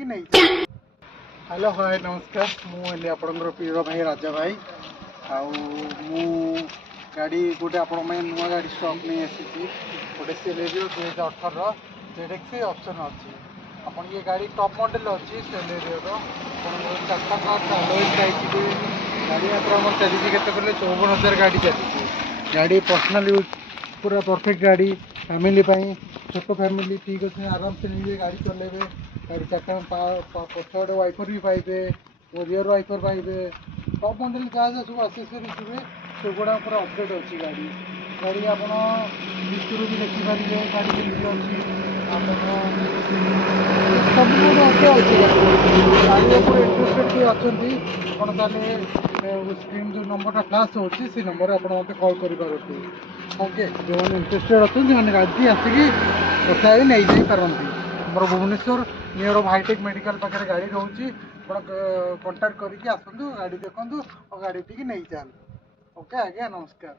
कि नहीं। Hello hi नमस्कार मुझे आपंकर प्रिय भाई राजा भाई आउ गाड़ी गोटे आप नुआ गाड़ी स्टॉक नहीं आसी गोटे सेलेरियो 2018 जेडेक्स ऑप्शन अच्छी आप ये गाड़ी टॉप मॉडल अच्छी सेलेरियो गाड़ी आप चली के 54,000 गाड़ी चली गाड़ी पर्सनल यूज पूरा परफेक्ट गाड़ी फैमिली छोट फैमिली ठीक अच्छे आराम से नहीं गाड़ी चलेबे गाड़ी चार्टा पछाड़े वाइपर भी पाइबे रियर वाइपर पाइबे टॉप मॉडल जहाँ सब आसेसरीज थे से गुड़ा पूरा अपडेट अच्छी गाड़ी गाड़ी आप भितर भी देखिपारे गाड़ी केमती अच्छी सब ओके अच्छी गाड़ी गाड़ी इंटरेस्टेड किए अच्छा आपड़ स्क्रीन जो नंबर फ्लाश होती से नंबर आप मत कल कर ओके जो मैंने इंटरेस्टेड अच्छा मैंने गाड़ी आसिकी कथा नहीं जापारती आम भुवनेश्वर नियर हाईटेक मेडिकल पाखे गाड़ी रोचे कंटाक्ट करके आसतु गाड़ी देखूँ और गाड़ी टी नहीं जाए ओके आज्ञा नमस्कार।